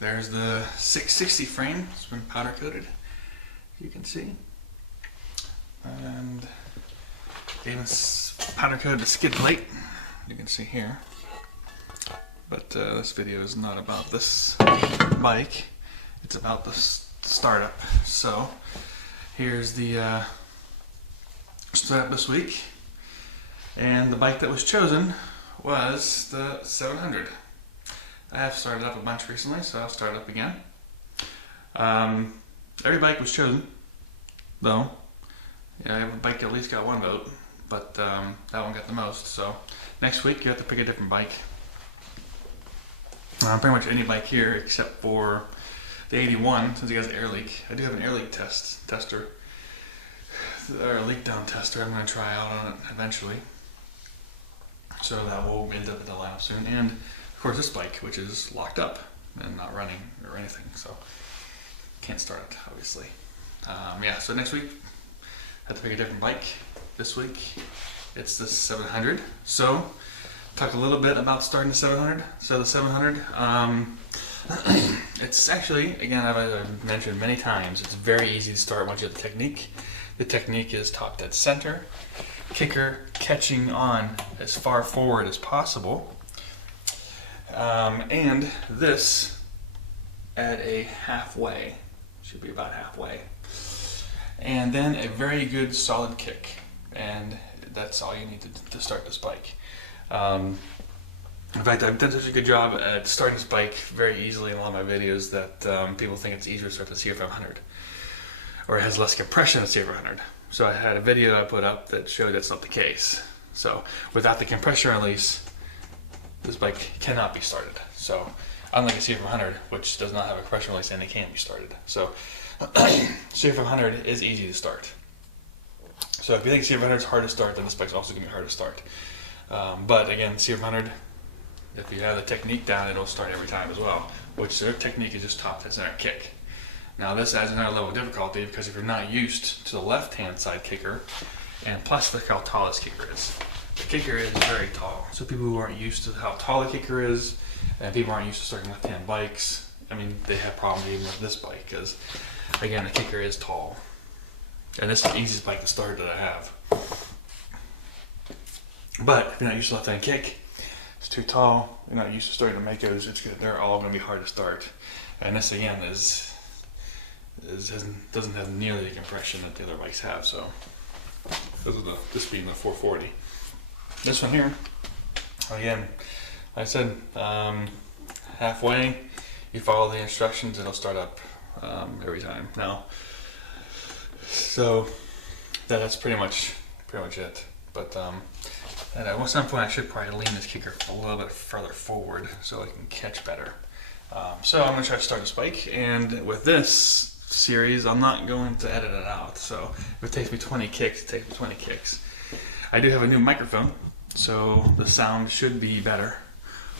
there's the 660 frame. It's been powder coated, you can see. And even powder coated the skid plate, you can see here. But this video is not about this bike, it's about the startup. So here's the startup this week, and the bike that was chosen was the 700. I have started up a bunch recently, so I'll start up again. Every bike was chosen, though. Yeah, every bike at least got one vote, but that one got the most. So next week you have to pick a different bike. Pretty much any bike here except for the 81, since it has an air leak. I do have an air leak tester, or a leak down tester. I'm going to try out on it eventually. So that will end up in the lineup soon. And of course this bike, which is locked up and not running or anything, so can't start it obviously. Yeah, so next week I have to pick a different bike. This week it's the 700. So talk a little bit about starting the 700. So the 700, it's actually, again, I've mentioned many times, it's very easy to start once you have the technique. The technique is top dead center, kicker catching on as far forward as possible, and this at a halfway, should be about halfway, and then a very good solid kick, and that's all you need to start this bike. In fact, I've done such a good job at starting this bike very easily in a lot of my videos that people think it's easier to start the CR500, or it has less compression than the CR500. So I had a video I put up that showed that's not the case. So without the compression release, this bike cannot be started. So unlike a CR500, which does not have a compression release and it can't be started. So CR500 is easy to start. So if you think CR500 is hard to start, then this bike's also going to be hard to start. But again, CR500, if you have the technique down, it'll start every time as well, which their technique is just top dead center kick. Now this adds another level of difficulty because if you're not used to the left-hand side kicker, and plus look how tall this kicker is. The kicker is very tall, so people who aren't used to how tall the kicker is, and people aren't used to starting left-hand bikes, I mean, they have problems even with this bike because, again, the kicker is tall. And this is the easiest bike to start that I have. But if you're not used to left-hand kick, it's too tall, you're not used to starting the Maicos, they're all going to be hard to start. And this again doesn't have nearly the compression that the other bikes have, so this being the 440. This one here, again, like I said, halfway, you follow the instructions, it'll start up every time. Now, so that's pretty much it. But at some point I should probably lean this kicker a little bit further forward so I can catch better. So I'm going to try to start this bike, and with this series I'm not going to edit it out, so if it takes me 20 kicks, it takes me 20 kicks. I do have a new microphone, so the sound should be better.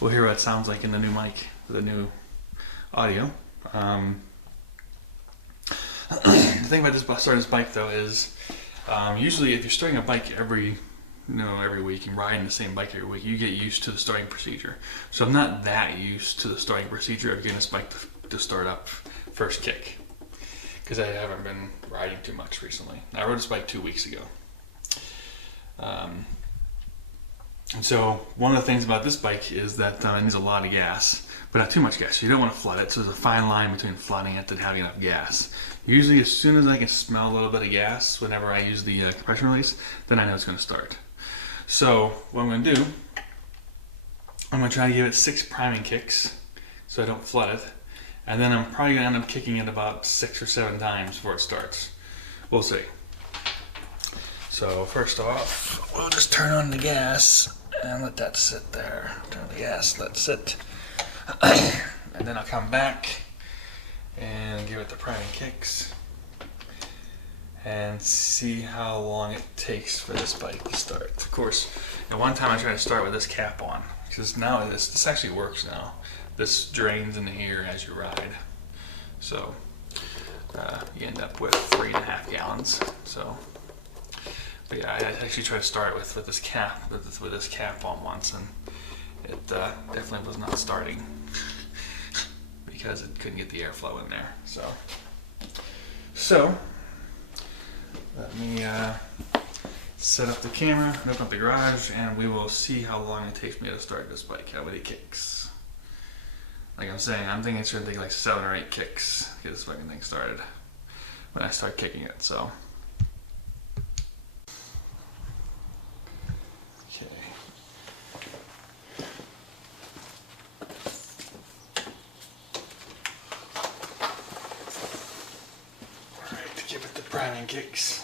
We'll hear what it sounds like in the new mic, the new audio. The thing about starting this bike though is usually if you're starting a bike every week and riding the same bike every week, you get used to the starting procedure. So I'm not that used to the starting procedure of getting this bike to start up first kick, because I haven't been riding too much recently. I rode this bike 2 weeks ago. And so one of the things about this bike is that it needs a lot of gas, but not too much gas. So you don't want to flood it, so there's a fine line between flooding it and having enough gas. Usually as soon as I can smell a little bit of gas whenever I use the compression release, then I know it's going to start. So what I'm going to do, I'm going to try to give it 6 priming kicks so I don't flood it, and then I'm probably going to end up kicking it about 6 or 7 times before it starts. We'll see. So first off, we'll just turn on the gas and let that sit there. Turn on the gas, let it sit. And then I'll come back and give it the priming kicks and see how long it takes for this bike to start. Of course, at one time I tried to start with this cap on, because now this actually works now. This drains in the ear as you ride. So you end up with 3.5 gallons. So, but yeah, I actually tried to start with this cap on once, and it definitely was not starting because it couldn't get the airflow in there. So let me set up the camera, open up the garage, and we will see how long it takes me to start this bike, how many kicks. Like I'm saying, I'm thinking it's going to take like 7 or 8 kicks to get this fucking thing started when I start kicking it, so. Okay. Alright, to give it the priming kicks.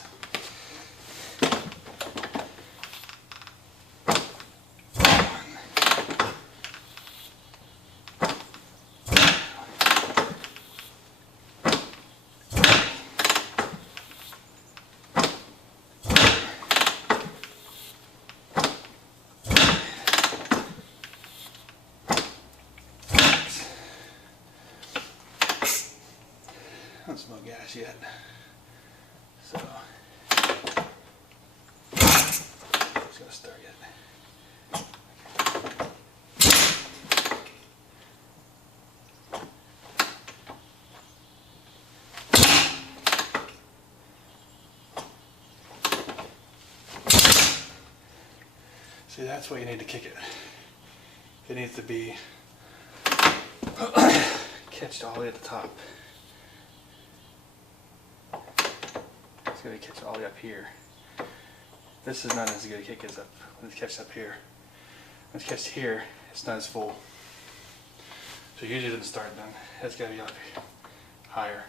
I don't smell gas yet, so it's gonna start yet. See, that's why you need to kick it. It needs to be catched all the way at the top. It's going to catch all the way up here. This is not as good a kick as up when it's catched up here. When it's catched here, it's not as full. So usually it doesn't start then. It's got to be up higher.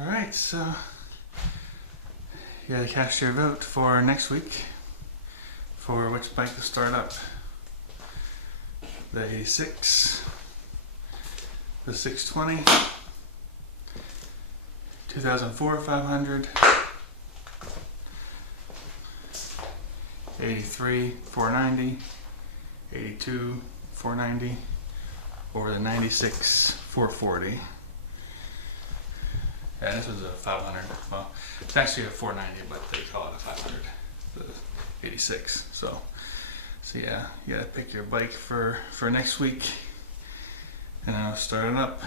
Alright, so you gotta cast your vote for next week for which bike to start up. The 86, the 620, 2004 500, 83 490, 82 490, or the 96 440. Yeah, this was a 500. Well, it's actually a 490, but they call it a 500, the 86. So yeah, you gotta pick your bike for next week, and I'll start it up.